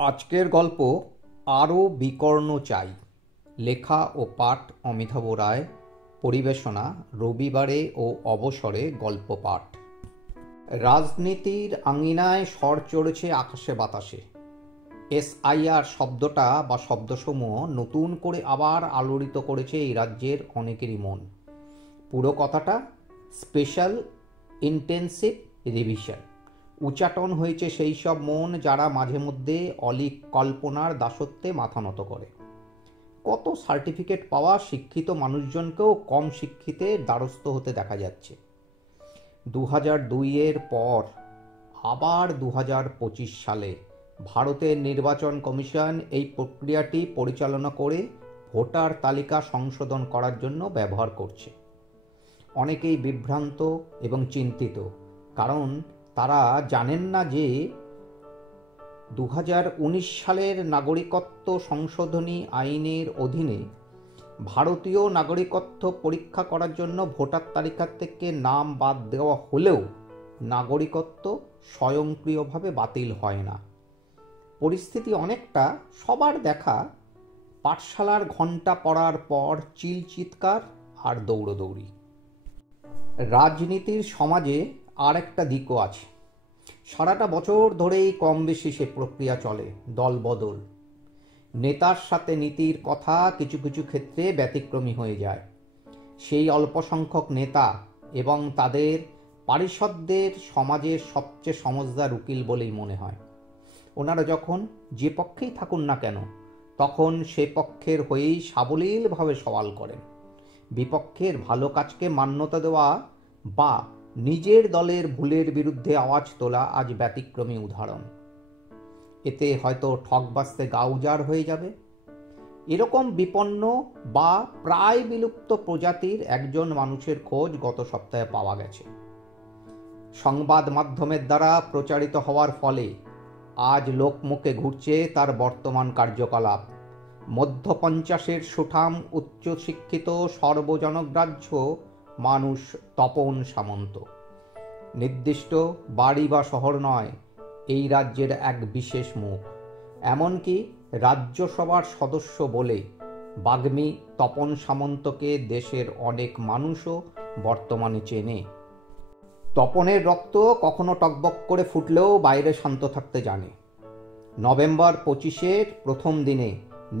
আজকের গল্প আরও বিকর্ণ চাই। লেখা ও পাঠ অমিতাভ রায়। পরিবেশনা রবিবারে ও অবসরে গল্প পাঠ। রাজনীতির আঙিনায় স্বর চড়েছে আকাশে বাতাসে। এসআইআর শব্দটা বা শব্দসমূহ নতুন করে আবার আলোড়িত করেছে এই রাজ্যের অনেকেরই মন। পুরো কথাটা স্পেশাল ইন্টেন্সিভ রিভিশন। উচাটন হয়েছে সেই সব মন যারা মাঝে মধ্যে অলিক কল্পনার দাসত্বে মাথা নত করে। কত সার্টিফিকেট পাওয়া শিক্ষিত মানুষজনকেও কম শিক্ষিতের দ্বারস্থ হতে দেখা যাচ্ছে। 2002-এর পর আবার 2025 সালে ভারতের নির্বাচন কমিশন এই প্রক্রিয়াটি পরিচালনা করে ভোটার তালিকা সংশোধন করার জন্য ব্যবহার করছে। অনেকেই বিভ্রান্ত এবং চিন্তিত, কারণ তারা জানেন না যে 2019 সালের নাগরিকত্ব সংশোধনী আইনের অধীনে ভারতীয় নাগরিকত্ব পরীক্ষা করার জন্য ভোটার তালিকা থেকে নাম বাদ দেওয়া হলেও নাগরিকত্ব স্বয়ংক্রিয়ভাবে বাতিল হয় না। পরিস্থিতি অনেকটা সবার দেখা পাঠশালার ঘণ্টা পড়ার পর চিৎকার আর দৌড়দৌড়ি। রাজনীতির সমাজে আর একটা দিকও আছে। সারাটা বছর ধরেই কম বেশি সে প্রক্রিয়া চলে, দলবদল। নেতার সাথে নীতির কথা কিছু কিছু ক্ষেত্রে ব্যতিক্রমী হয়ে যায়। সেই অল্প সংখ্যক নেতা এবং তাদের পারিষদদের সমাজের সবচেয়ে সমঝদার উকিল বলেই মনে হয়। ওনারা যখন যে পক্ষেই থাকুন না কেন, তখন সে পক্ষের হয়েই সাবলীলভাবে সওয়াল করেন। বিপক্ষের ভালো কাজকে মান্যতা দেওয়া বা নিজের দলের ভুলের বিরুদ্ধে আওয়াজ তোলা আজ ব্যতিক্রমী উদাহরণ। এতে হয়তো ঠকবাজতে গা উজাড় হয়ে যাবে। এরকম বিপন্ন বা প্রায় বিলুপ্ত প্রজাতির একজন মানুষের খোঁজ গত সপ্তাহে পাওয়া গেছে। সংবাদ মাধ্যমের দ্বারা প্রচারিত হওয়ার ফলে আজ লোকমুখে ঘুরছে তার বর্তমান কার্যকলাপ। মধ্য 50-এর সুঠাম উচ্চশিক্ষিত সর্বজনগ্রাহ্য মানুষ তপন সামন্ত। নির্দিষ্ট বাড়ি বা শহর নয়, এই রাজ্যের এক বিশেষ মুখ। এমনকি রাজ্যসভার সদস্য বলে বাগ্মী তপন সামন্তকে দেশের অনেক মানুষও বর্তমানে চেনে। তপনের রক্ত কখনো টকবক করে ফুটলেও বাইরে শান্ত থাকতে জানে। নভেম্বর 25-এর প্রথম দিনে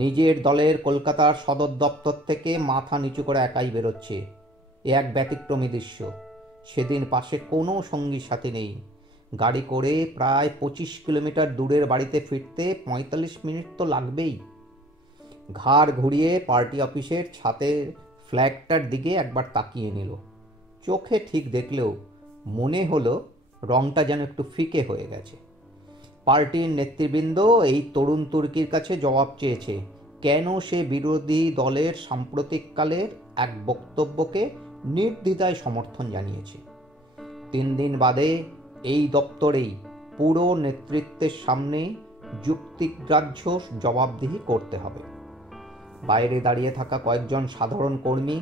নিজের দলের কলকাতার সদর দপ্তর থেকে মাথা নিচু করে একাই বেরোচ্ছে। এ এক ব্যতিক্রমী দৃশ্য। সেদিন পাশে কোনো সঙ্গী সাথী নেই। গাড়ি করে প্রায় 25 কিলোমিটার দূরের বাড়িতে ফিরতে 45 মিনিট তো লাগবেই। ঘাড় ঘুরিয়ে পার্টি অফিসের ছাদের ফ্ল্যাগটার দিকে একবার তাকিয়ে নিল। চোখে ঠিক দেখলেও মনে হলো রংটা যেন একটু ফিকে হয়ে গেছে। পার্টির নেতৃবৃন্দ এই তরুণ তুর্কির কাছে জবাব চেয়েছে কেন সে বিরোধী দলের সাম্প্রতিককালের এক বক্তব্যকে নির্দ্বিধায় সমর্থন জানিয়েছে। 3 দিন বাদে এই দপ্তরেই পুরো নেতৃত্বের সামনে যুক্তিগ্রাহ্য জবাবদিহি করতে হবে। বাইরে দাঁড়িয়ে থাকা কয়েকজন সাধারণ কর্মী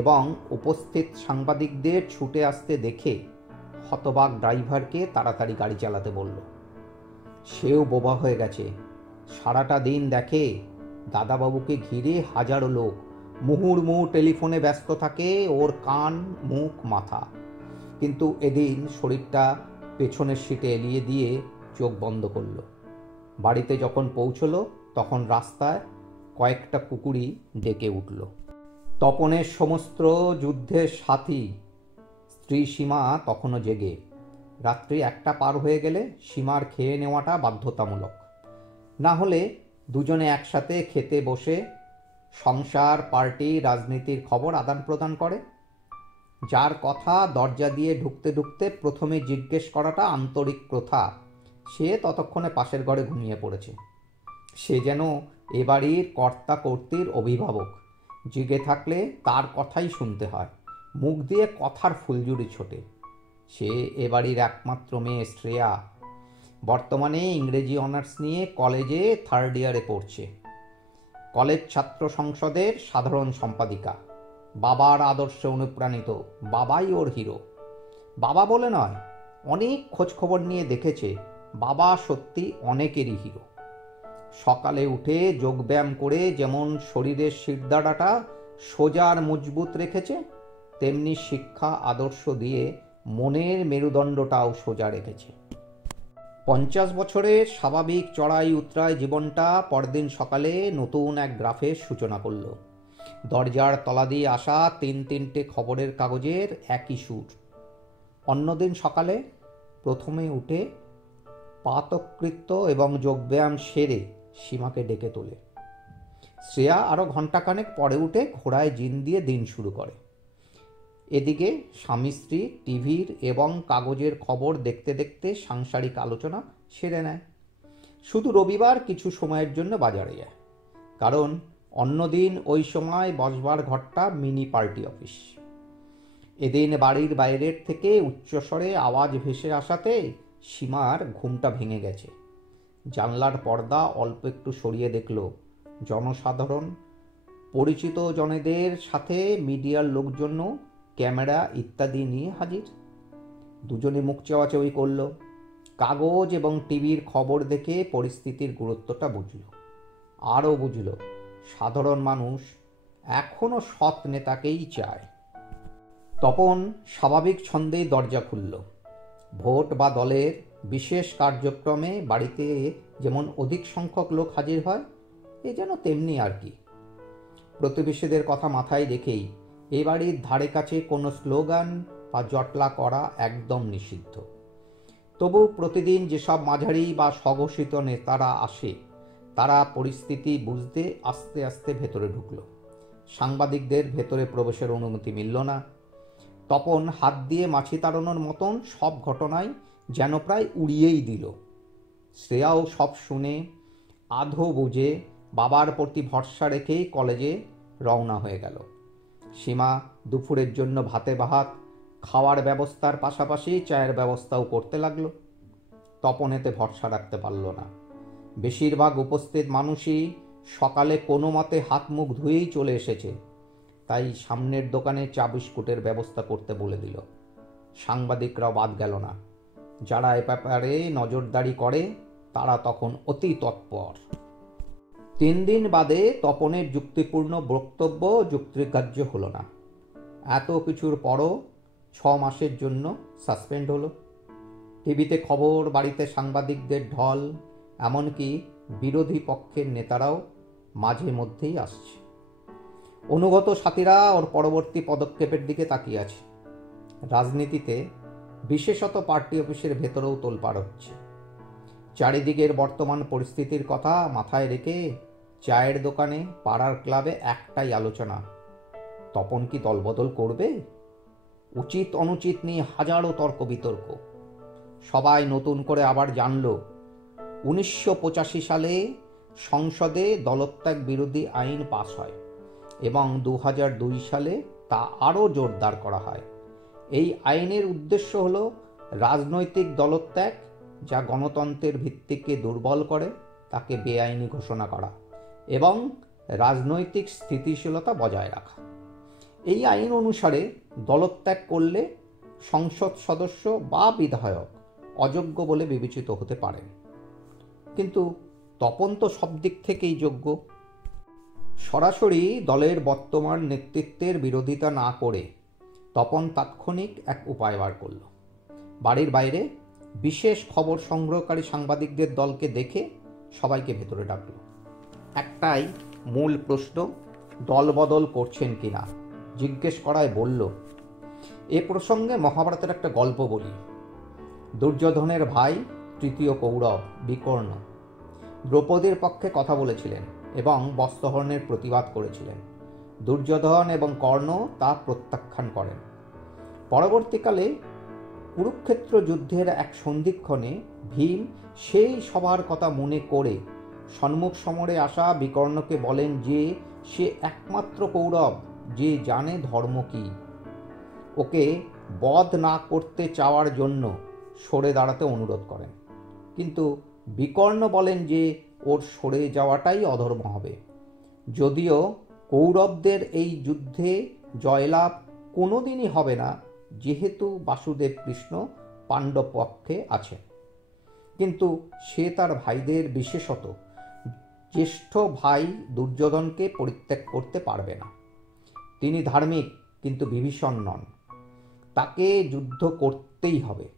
এবং উপস্থিত সাংবাদিকদের ছুটে আসতে দেখে হতবাক ড্রাইভারকে তাড়াতাড়ি গাড়ি চালাতে বলল। সেও বোবা হয়ে গেছে। সারাটা দিন দেখে দাদাবাবুকে ঘিরে হাজারো লোক, মুহুর্মুহু টেলিফোনে ব্যস্ত থাকে ওর কান মুখ মাথা। কিন্তু এদিন শরীরটা পেছনের সিটে এলিয়ে দিয়ে চোখ বন্ধ করল। বাড়িতে যখন পৌঁছলো তখন রাস্তায় কয়েকটা কুকুরই ডেকে উঠল। তপনের সমস্ত যুদ্ধের সাথী স্ত্রী সীমা তখনও জেগে। রাত্রি 1টা পার হয়ে গেলে সীমার খেয়ে নেওয়াটা বাধ্যতামূলক। না হলে দুজনে একসাথে খেতে বসে সংসার, পার্টি, রাজনীতির খবর আদান প্রদান করে। যার কথা দরজা দিয়ে ঢুকতে ঢুকতে প্রথমে জিজ্ঞেস করাটা আন্তরিক প্রথা, সে ততক্ষণে পাশের ঘরে ঘুমিয়ে পড়েছে। সে যেন এ বাড়ির কর্তা কর্ত্রীর অভিভাবক। জেগে থাকলে তার কথাই শুনতে হয়, মুখ দিয়ে কথার ফুলঝুরি ছোটে। সে এ বাড়ির একমাত্র মেয়ে শ্রেয়া। বর্তমানে ইংরেজি অনার্স নিয়ে কলেজে 3rd ইয়ারে পড়ছে। কলেজ ছাত্র সংসদের সাধারণ সম্পাদিকা। বাবার আদর্শে অনুপ্রাণিত, বাবাই ওর হিরো। বাবা বলে নয়, অনেক খোঁজখবর নিয়ে দেখেছে বাবা সত্যি অনেকেরই হিরো। সকালে উঠে যোগব্যায়াম করে যেমন শরীরের শিরদাঁড়াটা সোজা আর মজবুত রেখেছে, তেমনি শিক্ষা আদর্শ দিয়ে মনের মেরুদণ্ডটাও সোজা রেখেছে। 50 বছরের স্বাভাবিক চড়াই উতরায় জীবনটা পরদিন সকালে নতুন এক গ্রাফের সূচনা করল। দরজার তলা দিয়ে আসা তিনটে খবরের কাগজের একই সুর। অন্যদিন সকালে প্রথমে উঠে প্রাতঃকৃত্য এবং যোগব্যায়াম সেরে সীমাকে ডেকে তোলে। শ্রেয়া আরও ঘণ্টাখানেক পরে উঠে ঘোড়ায় জিন দিয়ে দিন শুরু করে। এদিকে স্বামী স্ত্রী টিভির এবং কাগজের খবর দেখতে দেখতে সাংসারিক আলোচনা সেরে নেয়। শুধু রবিবার কিছু সময়ের জন্য বাজারে যায়, কারণ অন্যদিন ওই সময় বসবার ঘরটা মিনি পার্টি অফিস। এদিন বাড়ির বাইরের থেকে উচ্চস্বরে আওয়াজ ভেসে আসাতে সীমার ঘুমটা ভেঙে গেছে। জানলার পর্দা অল্প একটু সরিয়ে দেখল জনসাধারণ, পরিচিত জনেদের সাথে মিডিয়ার লোকজন, ক্যামেরা ইত্যাদি নিয়ে হাজির। দুজনে মুখ চাওয়াচাওয়ি করল। কাগজ এবং টিভির খবর দেখে পরিস্থিতির গুরুত্বটা বুঝল। আরও বুঝল সাধারণ মানুষ এখনও সৎ নেতাকেই চায়। তপন স্বাভাবিক ছন্দেই দরজা খুলল। ভোট বা দলের বিশেষ কার্যক্রমে বাড়িতে যেমন অধিক সংখ্যক লোক হাজির হয়, এ যেন তেমনি আর কি। প্রতিবেশীদের কথা মাথায় রেখেই এ বাড়ির ধারে কাছে কোনো স্লোগান বা জটলা করা একদম নিষিদ্ধ। তবু প্রতিদিন যেসব মাঝারি বা স্বঘোষিত নেতারা আসে, তারা পরিস্থিতি বুঝতে আস্তে আস্তে ভেতরে ঢুকল। সাংবাদিকদের ভেতরে প্রবেশের অনুমতি মিলল না। তপন হাত দিয়ে মাছি তাড়ানোর মতন সব ঘটনায় যেন প্রায় উড়িয়েই দিল। শ্রেয়াও সব শুনে আধো বুঝে বাবার প্রতি ভরসা রেখেই কলেজে রওনা হয়ে গেল। সীমা দুপুরের জন্য ভাতে ভাত খাওয়ার ব্যবস্থার পাশাপাশি চায়ের ব্যবস্থাও করতে লাগলো। তপন এতে ভরসা রাখতে পারল না। বেশিরভাগ উপস্থিত মানুষই সকালে কোনো মতে হাত মুখ ধুয়েই চলে এসেছে, তাই সামনের দোকানে চা বিস্কুটের ব্যবস্থা করতে বলে দিল। সাংবাদিকরাও বাদ গেল না। যারা এ ব্যাপারে নজরদারি করে তারা তখন অতি তৎপর। 3 দিন বাদে তপনের যুক্তিপূর্ণ বক্তব্য যুক্তিগ্রাহ্য হলো না। এত কিছুর পরও 6 মাসের জন্য সাসপেন্ড হলো। টিভিতে খবর, বাড়িতে সাংবাদিকদের ঢল, এমনকি বিরোধী পক্ষের নেতারাও মাঝে মধ্যেই আসছে। অনুগত সাথীরা ওর পরবর্তী পদক্ষেপের দিকে তাকিয়ে আছে। রাজনীতিতে বিশেষত পার্টি অফিসের ভেতরেও তোলপাড় হচ্ছে। চারিদিকের বর্তমান পরিস্থিতির কথা মাথায় রেখে চায়ের দোকানে, পাড়ার ক্লাবে একটাই আলোচনা, তপন কি দলবদল করবে? উচিত অনুচিত নিয়ে হাজারো তর্ক বিতর্ক। সবাই নতুন করে আবার জানল 1985 সালে সংসদে দলত্যাগ বিরোধী আইন পাস হয় এবং 2002 সালে তা আরও জোরদার করা হয়। এই আইনের উদ্দেশ্য হল রাজনৈতিক দলত্যাগ, যা গণতন্ত্রের ভিত্তিকে দুর্বল করে, তাকে বেআইনি ঘোষণা করা এবং রাজনৈতিক স্থিতিশীলতা বজায় রাখা। এই আইন অনুসারে দলত্যাগ করলে সংসদ সদস্য বা বিধায়ক অযোগ্য বলে বিবেচিত হতে পারেন। কিন্তু তপন তো সব দিক থেকেই যোগ্য। সরাসরি দলের বর্তমান নেতৃত্বের বিরোধিতা না করে তপন তাৎক্ষণিক এক উপায় বার করল। বাড়ির বাইরে বিশেষ খবর সংগ্রহকারী সাংবাদিকদের দলকে দেখে সবাইকে ভেতরে ডাকল। একটাই মূল প্রশ্ন, দলবদল করছেন কিনা জিজ্ঞেস করায় বলল, এ প্রসঙ্গে মহাভারতের একটা গল্প বলি। দুর্যোধনের ভাই তৃতীয় কৌরব বিকর্ণ দ্রৌপদীর পক্ষে কথা বলেছিলেন এবং বস্ত্রহরণের প্রতিবাদ করেছিলেন। দুর্যোধন এবং কর্ণ তা প্রত্যাখ্যান করেন। পরবর্তীকালে কুরুক্ষেত্র যুদ্ধের এক সন্ধিক্ষণে ভীম সেই সবার কথা মনে করে সম্মুখ সমরে আসা বিকর্ণকে বলেন যে সে একমাত্র কৌরব যে জানে ধর্ম কি। ওকে বধ না করতে চাওয়ার জন্য সরে দাঁড়াতে অনুরোধ করেন, কিন্তু বিকর্ণ বলেন যে ওর সরে যাওয়াটাই অধর্ম হবে। যদিও কৌরবদের এই যুদ্ধে জয়লাভ কোনোদিনই হবে না, যেহেতু বাসুদেব কৃষ্ণ পাণ্ডব পক্ষে আছেন, কিন্তু সে তার ভাইদের বিশেষত জ্যেষ্ঠ ভাই দুর্যোধনকে পরিত্যাগ করতে পারবে না। তিনি ধার্মিক, কিন্তু বিভীষণ নন। তাকে যুদ্ধ করতেই হবে।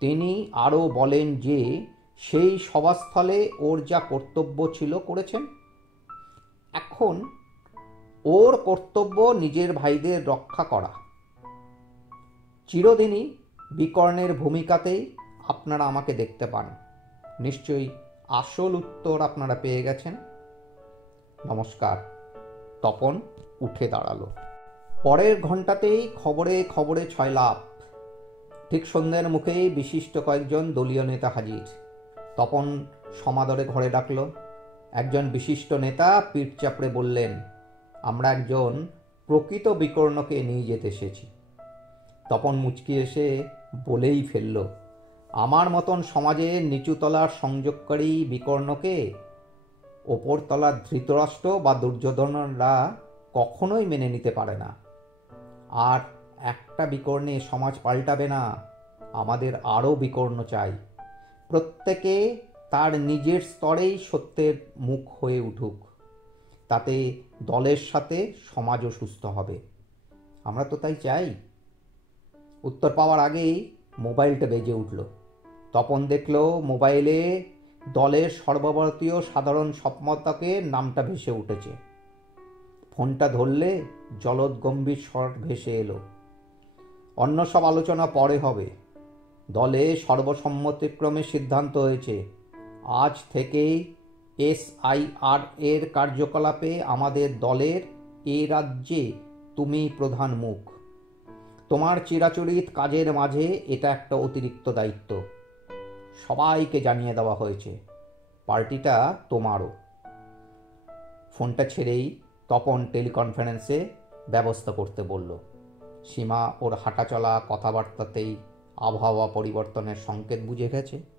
তিনি আরও বলেন যে সেই সভাস্থলে ওর যা কর্তব্য ছিল করেছেন। এখন ওর কর্তব্য নিজের ভাইদের রক্ষা করা। চিরদিনই বিকর্ণের ভূমিকাতেই আপনারা আমাকে দেখতে পান। নিশ্চয়ই আসল উত্তর আপনারা পেয়ে গেছেন। নমস্কার। তপন উঠে দাঁড়ালো। পরের ঘণ্টাতেই খবরে খবরে ছয়লাভ। ঠিক সন্ধ্যের মুখেই বিশিষ্ট কয়েকজন দলীয় নেতা হাজির। তপন সমাদরে ঘরে ডাকল। একজন বিশিষ্ট নেতা পিঠ চাপড়ে বললেন, আমরা একজন প্রকৃত বিকর্ণকে নিয়ে যেতে এসেছি। তপন মুচকি এসে বলেই ফেলল, আমার মতন সমাজের নিচুতলার সংযোগকারী বিকর্ণকে ওপরতলার ধৃতরাষ্ট্র বা দুর্যোধনরা কখনোই মেনে নিতে পারে না। আর একটা বিকর্ণে সমাজ পাল্টাবে না। আমাদের আরও বিকর্ণ চাই। প্রত্যেকে তার নিজের স্তরেই সত্যের মুখ হয়ে উঠুক। তাতে দলের সাথে সমাজও সুস্থ হবে। আমরা তো তাই চাই। উত্তর পাওয়ার আগেই মোবাইলটা বেজে উঠল। তপন দেখল মোবাইলে দলের সর্বভারতীয় সাধারণ সম্পাদকের নামটা ভেসে উঠেছে। ফোনটা ধরলে জলদগম্ভীর স্বর ভেসে এলো, অন্য সব আলোচনা পরে হবে। দলে সর্বসম্মতিক্রমে সিদ্ধান্ত হয়েছে, আজ থেকেই SIR এর কার্যকলাপে আমাদের দলের এ রাজ্যে তুমি প্রধান মুখ। তোমার চিরাচরিত কাজের মাঝে এটা একটা অতিরিক্ত দায়িত্ব। সবাইকে জানিয়ে দেওয়া হয়েছে, পার্টিটা তোমারও। ফোনটা ছেড়েই তপন টেলিকনফারেন্সে ব্যবস্থা করতে বলল। সীমা ওর হাঁটাচলা কথাবার্তাতেই আবহাওয়া পরিবর্তনের সংকেত বুঝে গেছে।